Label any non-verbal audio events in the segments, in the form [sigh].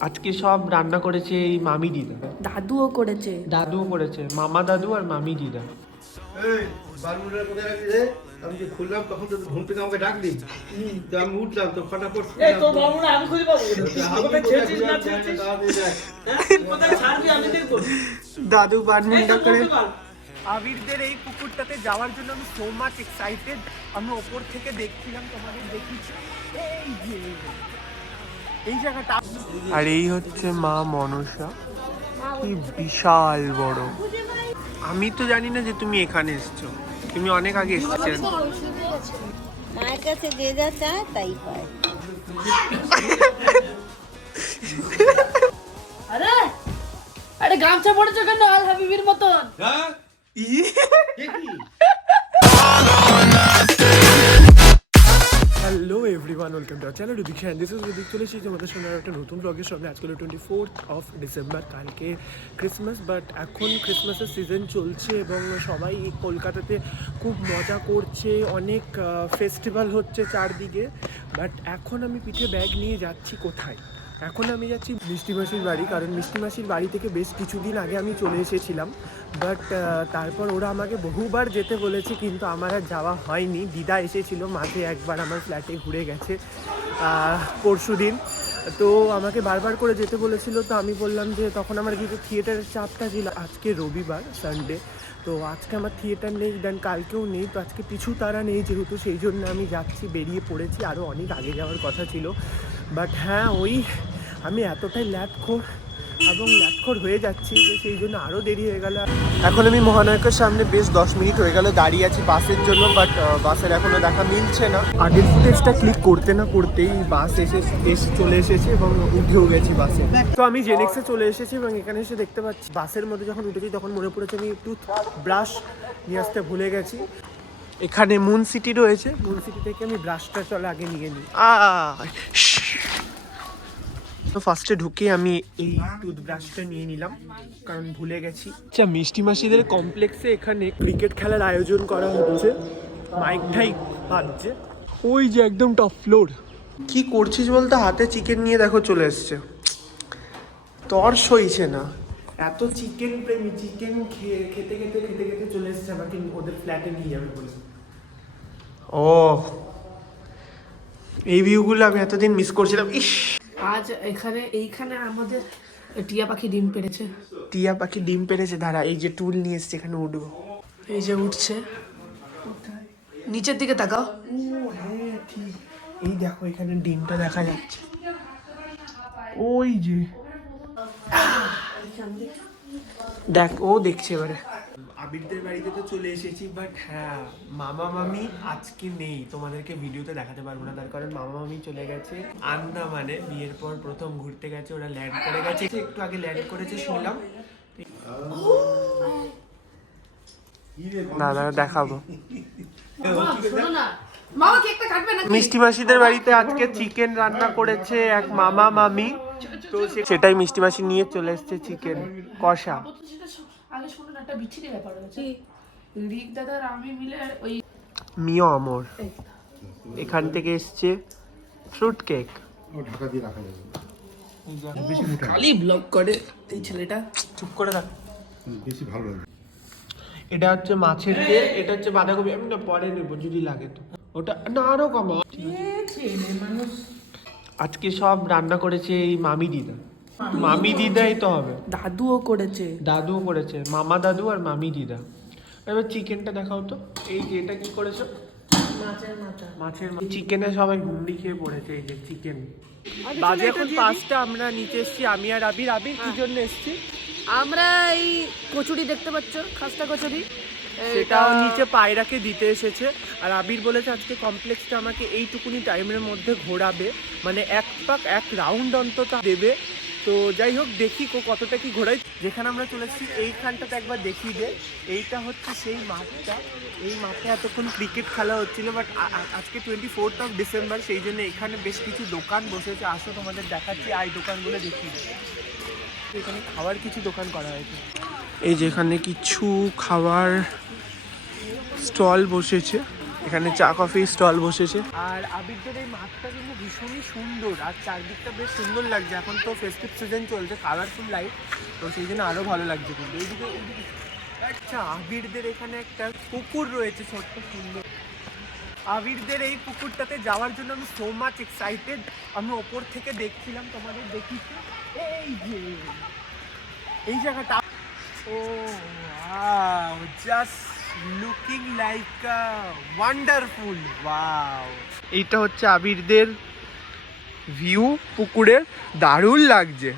আজকে সব রান্না করেছে এই মামি দিদা। দাদুও করেছে। দাদুও করেছে মামা দাদু আর মামি দিদা। এই বারমুন্ডার কোথায় রাখলি রে? আমি যে খুললাম তখন তো ঘুম থেকে আমাকে ডাকলি তো আমি উঠলাম তো ফটাফট এই তোর বাবুরা আমি খুঁজে পাবো আমি কোথায় কোথায় ছেড়েছিস না ছেড়েছিস তাড়াতাড়ি যাই। হ্যাঁ? কোথায় ছাড়বি আমি দেখব। দাদু বারমুন্ডা করে। আবিরদের এই পুকুরটাতে যাওয়ার জন্য আমি সো মাচ এক্সাইটেড আমি ওপর থেকে দেখছিলাম তোমাদের দেখিছি এই যে। আর এই হচ্ছে মা মনসা। কি বিশাল বড়। আমি তো জানি না যে তুমি এখানে এসছো। তুমি অনেক আগে এসেছ মায়ের কাছে যে যা চায় তাই পায়। আরে আরে গামছা পড়েছো কেন? আল হাবিবির মতন। হ্যাঁ? [laughs] Hello everyone welcome to channel Ridhik and this is Ridhik চলেছি তোমাদের সঙ্গে একটা নতুন ব্লগের সামনে। আজকে হলো টোয়েন্টি ফোর্থ অফ ডিসেম্বর কালকে ক্রিসমাস বাট এখন ক্রিসমাসের সিজন চলছে এবং সবাই কলকাতাতে খুব মজা করছে। অনেক ফেস্টিভ্যাল হচ্ছে চারদিকে বাট এখন আমি পিঠে ব্যাগ নিয়ে যাচ্ছি কোথায়? এখন আমি যাচ্ছি মিষ্টি মাসির বাড়ি, কারণ মিষ্টি মাসির বাড়ি থেকে বেশ কিছুদিন আগে আমি চলে এসেছিলাম। বাট তারপর ওরা আমাকে বহুবার যেতে বলেছে, কিন্তু আমার আর যাওয়া হয়নি। দিদা এসেছিল, মাঝে একবার আমার ফ্ল্যাটে ঘুরে গেছে পরশু দিন। তো আমাকে বারবার করে যেতে বলেছিল, তো আমি বললাম যে তখন আমার কিছু থিয়েটারের চাপটা ছিল। আজকে রবিবার সানডে তো আজকে আমার থিয়েটার নেই দেন কালকেও নেই, তো আজকে পিছু তারা নেই যেহেতু, সেই জন্য আমি যাচ্ছি, বেরিয়ে পড়েছি। আরও অনেক আগে যাওয়ার কথা ছিল। বাট হ্যাঁ ওই আমি এতটাই ল্যাটখোর এবং ল্যাটখোর হয়ে যাচ্ছি যে সেই জন্য আরও দেরি হয়ে গেল। এখন আমি মহানায়কের সামনে বেশ দশ মিনিট হয়ে গেল দাঁড়িয়ে আছি বাসের জন্য বাট বাসের এখনও দেখা মিলছে না। আগের ফুটেজটা ক্লিক করতে না করতেই বাস এসে এসে চলে এসেছে এবং উঠেও গেছি বাসে। তো আমি জেনেক্সে চলে এসেছি এবং এখানে এসে দেখতে পাচ্ছি বাসের মধ্যে যখন উঠেছি তখন মনে পড়েছে আমি একটু ব্রাশ নিয়ে আসতে ভুলে গেছি। এখানে মুন সিটি রয়েছে। মুন সিটি থেকে আমি ব্রাশটা চলে আগে নিয়ে নিই। তো ফার্স্টে ঢুকে আমি এই টুথব্রাশটা নিয়ে নিলাম কারণ ভুলে গেছি। আচ্ছা মিষ্টি মাসিদের কমপ্লেক্সে এখানে ক্রিকেট খেলার আয়োজন করা হচ্ছে। মাইক ঠাইক বাজছে। ওই যে একদম টপ ফ্লোর কি করছিস বলতে? হাতে চিকেন নিয়ে দেখো চলে এসছে। তর সইছে না। এত চিকেন প্রেমী চিকেন খেয়ে খেতে খেতে খেতে খেতে চলে এসছে আমাকে ওদের ফ্ল্যাটে নিয়ে যাবে বলে। ও। এই ভিউগুলো আমি এতদিন মিস করছিলাম। ইস! আজ এখানে এইখানে আমাদের টিয়া পাখি ডিম পেড়েছে। টিয়া পাখি ডিম পেড়েছে দাঁড়া এই যে টুল নিয়ে এসছে এখানে উঠবো। এই যে উঠছে। নিচের দিকে তাকাও। হ্যাঁ ঠিক এই দেখো এখানে ডিমটা দেখা যাচ্ছে। ওই যে। দেখ ও দেখছে এবারে। আবিরদের বাড়িতে তো চলে এসেছি বাট হ্যাঁ মামা মামি আজকে নেই। তোমাদেরকে ভিডিওতে দেখাতে পারব না তার কারণ মামা মামি চলে গেছে। আন্দামানে বিয়ের পর প্রথম ঘুরতে গেছে ওরা ল্যান্ড করে গেছে। একটু আগে ল্যান্ড করেছে শুনলাম। না দাদা দেখাবো। শোনো না। মামা কেকটা কাটবে না মিষ্টি মাসিদের বাড়িতে আজকে চিকেন রান্না করেছে এক মামা মামি। তো সেটাই মিষ্টি মাসি নিয়ে চলে এসেছে চিকেন কষা। আগে শোনো না একটা বিচ্ছিরি ব্যাপার হয়েছে রিক দাদার আমি মিলে ওই মিও আমর এখান থেকে এসছে ফ্রুট কেক। খালি ব্লগ করে এই ছেলেটা। চুপ করে থাক। বেশি ভালো লাগে। এটা হচ্ছে মাছের তেল এটা হচ্ছে বাঁধাকপি। আমি না পরে নেব যদি লাগে তো। ওটা না আরও কমা। আজকে সব রান্না করেছে এই মামি দিদা। মামি দিদাই তো হবে। দাদুও করেছে। দাদুও করেছে মামা দাদু আর মামি দিদা। এবার চিকেনটা দেখাও তো এই যে এটা কি করেছ? মাছের মাথা। মাছের চিকেনে সবাই গুন্ডি খেয়ে পড়েছে এই যে চিকেন। বাজে এখন পাঁচটা আমরা নিচে এসছি আমি আর আবির। আবির কি জন্য এসছি? আমরা এই কচুরি দেখতে পাচ্ছ খাস্তা কচুরি। সেটাও নিচে পায়রাকে দিতে এসেছে। আর আবির বলেছে আজকে কমপ্লেক্সটা আমাকে এইটুকুনি টাইমের মধ্যে ঘোরাবে। মানে এক পাক এক রাউন্ড অন্তত দেবে। তো যাই হোক, দেখি কো কতটা কি ঘোরাই যেখানে আমরা চলে এসেছি, এইখানটাতে একবার দেখিয়ে দে। এইটা হচ্ছে সেই মাঠটা। এই মাঠে এতক্ষণ ক্রিকেট খেলা হচ্ছিল বাট আজকে টোয়েন্টি ফোর্থ অফ ডিসেম্বর সেই জন্য এখানে বেশ কিছু দোকান বসেছে। আসো, তোমাদের দেখাচ্ছি, আর এই দোকানগুলো দেখিয়ে দে এখানে খাওয়ার কিছু দোকান করা হয়েছে। এই যেখানে কিছু খাবার স্টল বসেছে। এখানে চা কফি স্টল বসেছে। আর আবিরদের এই মাঠটা কিন্তু ভীষণই সুন্দর, আর চারদিকটা বেশ সুন্দর লাগছে। এখন তো ফেস্টিভ সিজন চলছে কালারফুল লাইট তো সেই জন্য আরও ভালো লাগছে কিন্তু। এইদিকে এইদিকে। আচ্ছা আবিরদের এখানে একটা পুকুর রয়েছে, ছোট্ট সুন্দর। আবিরদের এই পুকুরটাতে যাওয়ার জন্য আমি সো মাচ এক্সাইটেড আমি ওপর থেকে দেখছিলাম, তোমাদের দেখিছি এই যে, এই জায়গাটা। ও just looking like wonderful wow এইটা হচ্ছে আবিরদের ভিউ পুকুরের দারুণ লাগছে।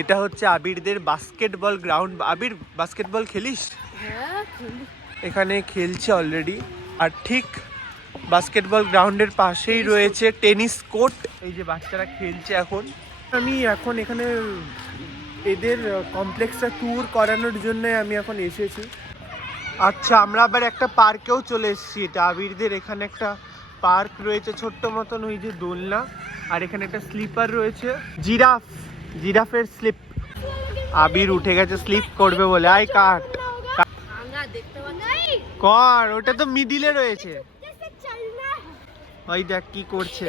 এটা হচ্ছে আবিরদের বাস্কেটবল গ্রাউন্ড আবির বাস্কেটবল খেলিস? এখানে খেলছে অলরেডি আর ঠিক বাস্কেটবল গ্রাউন্ডের পাশেই রয়েছে টেনিস কোর্ট এই যে বাচ্চারা খেলছে এখন। আমি এখন এখানে এদের কমপ্লেক্সটা ট্যুর করানোর জন্য আমি এখন এসেছি। আচ্ছা আমরা আবার একটা পার্কেও চলে এসেছি। এটা আবিরদের এখানে একটা পার্ক রয়েছে ছোট্ট মতন ওই যে দোলনা। আর এখানে একটা স্লিপার রয়েছে। Giraffe জিরাফের slip. আবির উঠে গেছে স্লিপ করবে বলে। আই কাট। কর ওটা তো মিডিলে রয়েছে। ওই দেখ কি করছে।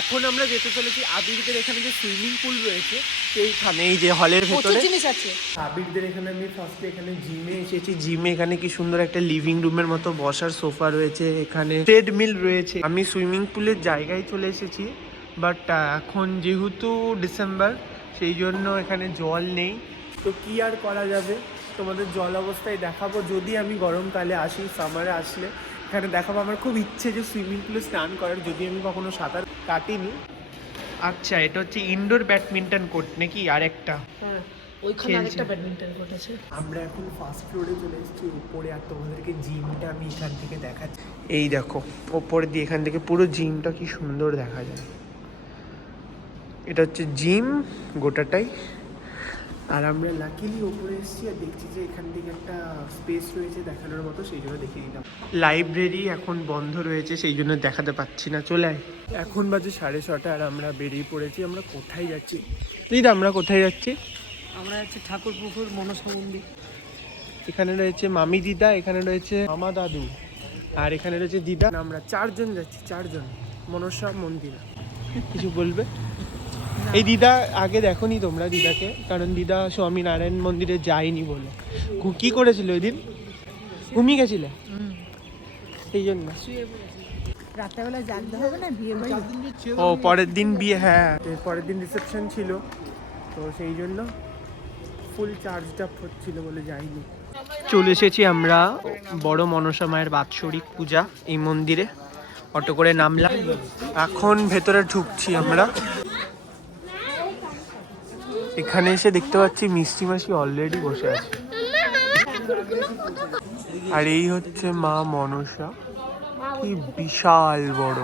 এখন আমরা যেতে চলেছি আবিরদের এখানে যে সুইমিং পুল রয়েছে সেইখানে এই যে হলের ভেতরে। জিনিস আছে। আবিরদের এখানে আমি ফার্স্টে এখানে জিমে এসেছি। জিমে এখানে কি সুন্দর একটা লিভিং রুমের মতো বসার সোফা রয়েছে এখানে ট্রেডমিল রয়েছে। আমি সুইমিং পুলের জায়গায় চলে এসেছি বাট এখন যেহেতু ডিসেম্বর সেই জন্য এখানে জল নেই। তো কি আর করা যাবে? তোমাদের জল অবস্থায় দেখাবো। যদি আমি গরমকালে আসি সামারে আসলে। এখানে দেখাবো। আমার খুব ইচ্ছে যে সুইমিং পুলে স্নান করার যদি আমি কখনো সাঁতার কাটিনি। আচ্ছা এটা হচ্ছে ইনডোর ব্যাডমিন্টন কোর্ট নাকি? আর একটা হ্যাঁ ওইখানে। আরেকটা ব্যাডমিন্টন কোর্ট আছে। আমরা এখন ফার্স্ট ফ্লোরে চলে এসেছি উপরে আর তোমাদেরকে জিমটা আমি এখান থেকে দেখাচ্ছি। এই দেখো ওপরে দিয়ে এখান থেকে পুরো জিমটা কি সুন্দর দেখা যায়। এটা হচ্ছে জিম গোটাটাই। আর আমরা লাকিলি ওপরে এসেছি আর দেখছি যে এখান থেকে একটা স্পেস রয়েছে দেখানোর মতো সেই জন্য দেখিয়ে দিলাম। লাইব্রেরি এখন বন্ধ রয়েছে সেই জন্য দেখাতে পাচ্ছি না চলে আয়। এখন বাজে সাড়ে ছটা আর আমরা বেরিয়ে পড়েছি আমরা কোথায় যাচ্ছি? দিদা আমরা কোথায় যাচ্ছি? আমরা হচ্ছে ঠাকুর পুকুর মনসা মন্দির। এখানে রয়েছে মামি দিদা এখানে রয়েছে মামা দাদু আর এখানে রয়েছে দিদা। আমরা চারজন যাচ্ছি চারজন। মনসা মন্দির। কিছু বলবে? এই দিদা আগে দেখোনি তোমরা দিদাকে? কারণ দিদা স্বামী নারায়ণ মন্দিরে যায়নি বলে। কি করেছিল ওই দিন? ঘুমিয়ে গেছিলে? সেই জন্য। রাত্রেবেলা হবে না? বিয়ে ও পরের দিন বিয়ে হ্যাঁ। পরের দিন রিসেপশন ছিল। তো সেই জন্য ফুল চার্জড আপ হচ্ছিল বলে যাইনি চলে এসেছি আমরা বড় মনসা মায়ের বাৎসরিক পূজা এই মন্দিরে। অটো করে নামলাম। এখন ভেতরে ঢুকছি আমরা। এখানে এসে দেখতে পাচ্ছি মিষ্টি মাসি অলরেডি বসে আছে। আর এই হচ্ছে মা মনসা। কি বিশাল বড়।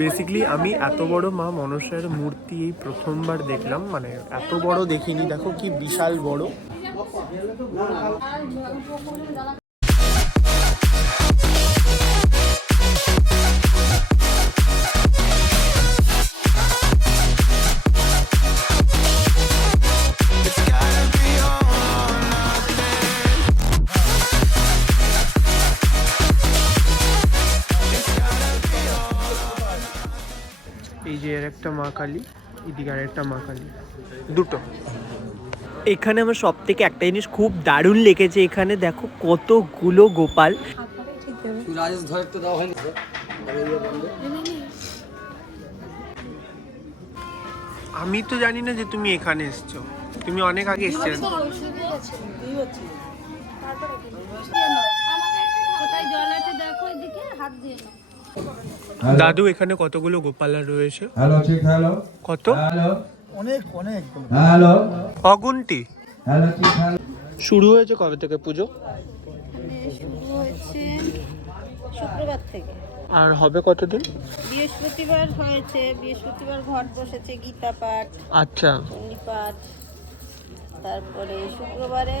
বেসিক্যালি আমি এত বড় মা মনসার মূর্তি এই প্রথমবার দেখলাম মানে এত বড় দেখিনি। দেখো কি বিশাল বড়। একটা মা কালী এদিকে আর একটা মা কালী। দুটো। এখানে আমার সব থেকে একটা জিনিস খুব দারুণ লেগেছে এখানে দেখো কতগুলো গোপাল। রাজেশ ধরে তো দেওয়া হয়নি। আমি তো জানি না যে তুমি এখানে এসছো। তুমি অনেক আগে এসছো কোথায় জল আছে দেখো এদিকে হাত দিয়ে নাও। দাদু এখানে কতগুলো গোপাল রয়েছে? হ্যালো ঠিক হ্যালো কত? হ্যালো অনেক অনেক। হ্যালো অগুনটি হ্যালো ঠিক হ্যালো শুরু হয়েছে কবে থেকে পুজো? শুরু হয়েছে শুক্রবার থেকে। আর হবে কতদিন? বৃহস্পতিবার হয়েছে বৃহস্পতিবার ঘট বসেছে গীতা পাঠ আচ্ছা। চণ্ডী পাঠ। তারপরে শুক্রবারে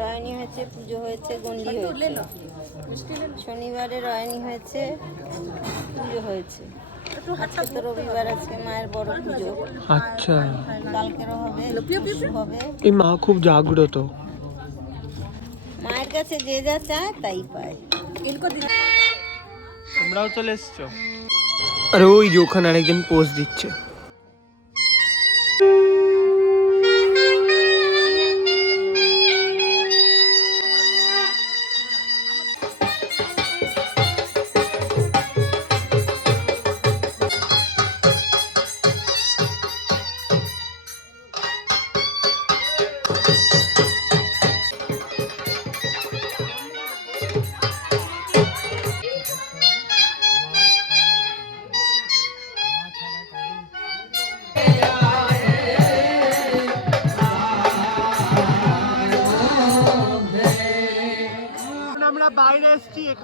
রয়নি হয়েছে পুজো হয়েছে গন্ডি হয়েছে। শনিবারে রয়নি হয়েছে পুজো হয়েছে। তো রবিবার আজকে মায়ের বড় পুজো। আচ্ছা। কালকেরও হবে হবে। এই মা খুব জাগ্রত। মায়ের কাছে যে যা চায় তাই পায়। তোমরাও চলে এসছো? আরে ওই যে ওখানে আরেকজন পোস্ট দিচ্ছে।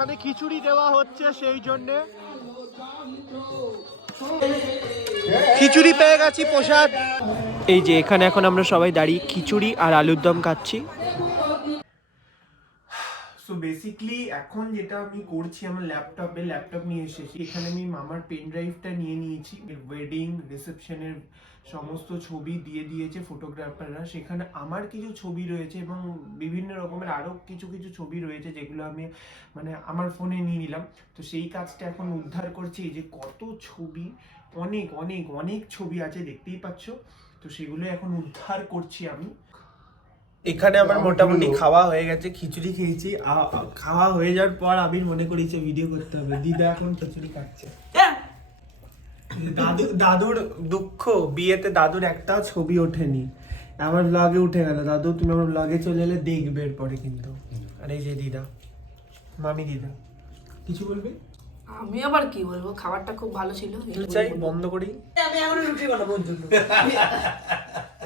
এখানে খিচুড়ি দেওয়া হচ্ছে সেই জন্যে। খিচুড়ি পেয়ে গেছি প্রসাদ। এই যে এখানে এখন আমরা সবাই দাঁড়িয়ে খিচুড়ি আর আলুর দম খাচ্ছি। সো বেসিকলি এখন যেটা আমি করছি আমার ল্যাপটপে ল্যাপটপ নিয়ে এসেছি। এখানে আমি মামার পেন ড্রাইভটা নিয়ে নিয়েছি। ওয়েডিং রিসেপশনের সমস্ত ছবি দিয়ে দিয়েছে ফটোগ্রাফাররা সেখানে আমার কিছু ছবি রয়েছে এবং বিভিন্ন রকমের আরও কিছু কিছু ছবি রয়েছে যেগুলো আমি মানে আমার ফোনে নিয়ে নিলাম। তো সেই কাজটা এখন উদ্ধার করছি। যে কত ছবি অনেক অনেক অনেক ছবি আছে দেখতেই পাচ্ছ। তো সেগুলো এখন উদ্ধার করছি আমি। এখানে আমার মোটামুটি খাওয়া হয়ে গেছে খিচুড়ি খেয়েছি। খাওয়া হয়ে যাওয়ার পর আমি মনে করি যে ভিডিও করতে হবে। দিদা এখন খিচুড়ি খাচ্ছে। দাদু দাদুর দুঃখ বিয়েতে দাদুর একটাও ছবি ওঠেনি। আমার ব্লগে উঠে গেল। দাদু তুমি আমার ব্লগে চলে এলে দেখবে এরপরে কিন্তু। আর এই যে দিদা মামি দিদা। কিছু বলবে? আমি আবার কি বলব? খাবারটা খুব ভালো ছিল। চাই বন্ধ করি। আমি এখন রুটি বানাবো জন্য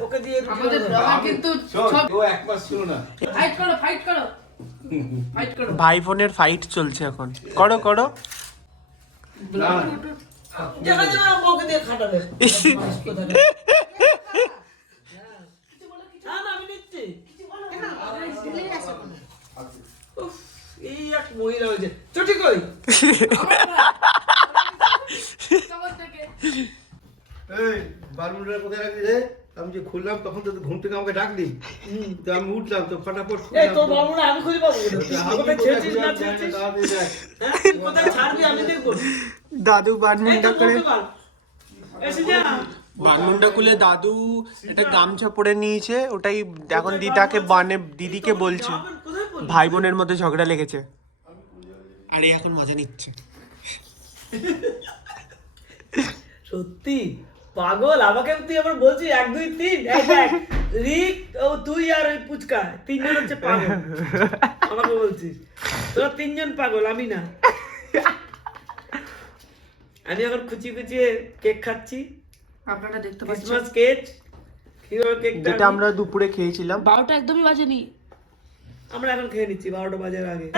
ওকে দিয়ে রুটি আমাদের ব্লগার কিন্তু সব ও এক মাস ছিল না। ফাইট করো ফাইট করো। ফাইট করো। ভাই বোনের ফাইট চলছে এখন। করো করো। দেখা যাবে আমার বউকে দিয়ে খাটাবে। কোথাকার। না, না, আমি এই এক মহিলা হয়েছে। চটি কই এই বারমুন্ডার কোথায় রাখলি রে? আমি যে খুললাম তখন তো ঘুম থেকে আমাকে ডাকলি। তো আমি উঠলাম তো ফটাফট এই তো- বাবুরা আমি খুঁজে পাবো ছেড়েছিস না ছেড়েছিস? হ্যাঁ? কোথায় ছাড়বি আমি দেখব। দাদু বানমুন্ডা করে। বানমুন্ডা খুলে দাদু একটা গামছা পরে নিয়েছে ওটাই এখন দিদাকে বানে দিদিকে বলছে? ভাই বোনের মধ্যে ঝগড়া লেগেছে। আরে এখন মজা নিচ্ছে। সত্যি? পাগল আমাকে তুই আবার বলছিস এক দুই তিন রিক ও তুই আর ওই পুচকা তিনজন হচ্ছে পাগল। আমাকে বলছিস। তোরা তিনজন পাগল আমি না। আমি এখন খুচি খুচিয়ে কেক খাচ্ছি। আপনারা দেখতে পাচ্ছেন। ক্রিসমাস কেক যেটা আমরা দুপুরে খেয়েছিলাম। বারোটা একদমই বাজেনি। আমরা এখন খেয়ে নিচ্ছি বারোটা বাজার আগে?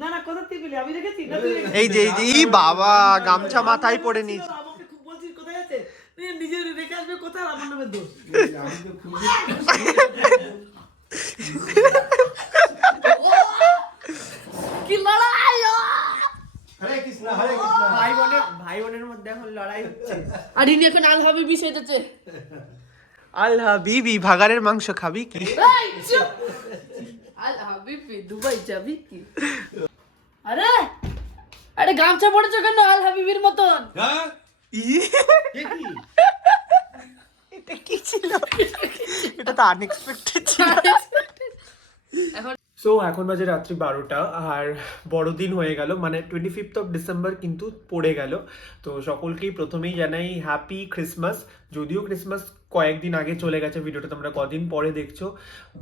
না না কোথা থেকে পেলি আমি রেখেছিস? এই যে এই যে বাবা গামছা মাথায় পরে নিয়েছে। আমাকে খুব বলছিস কোথায় আছে? নিজের রেখে আসবে কোথায়? আমার নামে দোষ। আমি তো খুঁজে কি লড়াই হরে কৃষ্ণ হরে কৃষ্ণ। ভাই বোনের ভাই বোনের মধ্যে এখন লড়াই হচ্ছে। আর ইনি এখন আল হাবিবি সেজেছে ভাগাড়ের মাংস খাবি কি? আল হাবিবি দুবাই যাবি কি? আরে আরে গামছা পড়েছো কেন আল হাবিবির মতন? হ্যাঁ? ই, এ কি? এটা কি ছিল? এটা তো আনএক্সপেক্টেড ছিল। এখন সো এখন বাজে রাত্রি বারোটা, আর বড়দিন হয়ে গেল। মানে টোয়েন্টি ফিফথ অফ ডিসেম্বর কিন্তু পড়ে গেল। তো সকলকেই প্রথমেই জানাই হ্যাপি ক্রিসমাস যদিও ক্রিসমাস কয়েকদিন আগে চলে গেছে, ভিডিওটা তোমরা কদিন পরে দেখছ।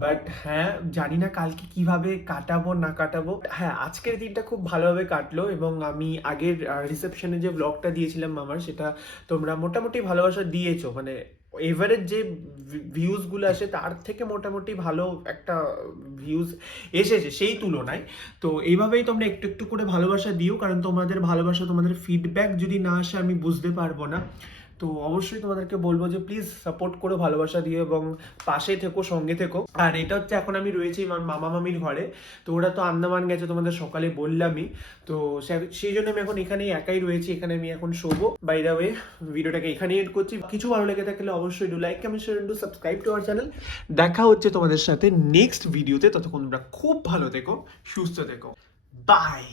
বাট হ্যাঁ জানি না কালকে কীভাবে কাটাবো, না কাটাবো। হ্যাঁ আজকের দিনটা খুব ভালোভাবে কাটলো এবং আমি আগের রিসেপশনে যে ব্লগটা দিয়েছিলাম আমার, সেটা তোমরা মোটামুটি ভালোবাসা দিয়েছ। মানে এভারেজ যে ভিউজগুলো আসে তার থেকে মোটামুটি ভালো একটা ভিউজ এসেছে সেই তুলনায়। তো এইভাবেই তোমরা একটু একটু করে ভালোবাসা দিও, কারণ তোমাদের ভালোবাসা, তোমাদের ফিডব্যাক যদি না আসে আমি বুঝতে পারব না। তো অবশ্যই তোমাদেরকে বলব যে প্লিজ সাপোর্ট করো ভালোবাসা দিয়ে এবং পাশে থেকো, সঙ্গে থেকো। আর এটা হচ্ছে এখন আমি রয়েছি আমার মামা মামির ঘরে। তো ওরা তো আন্দামান গেছে, তোমাদের সকালে বললামই। তো সেই জন্য আমি এখন এখানেই একাই রয়েছি, এখানে আমি এখন শোবো। বাই দ্য ওয়ে ভিডিওটাকে এখানেই এড করছি। কিছু ভালো লেগে থাকলে অবশ্যই do like comment share do subscribe to our channel দেখা হচ্ছে তোমাদের সাথে নেক্সট ভিডিওতে ততক্ষণ তোমরা খুব ভালো থেকো, সুস্থ থেকো। বাই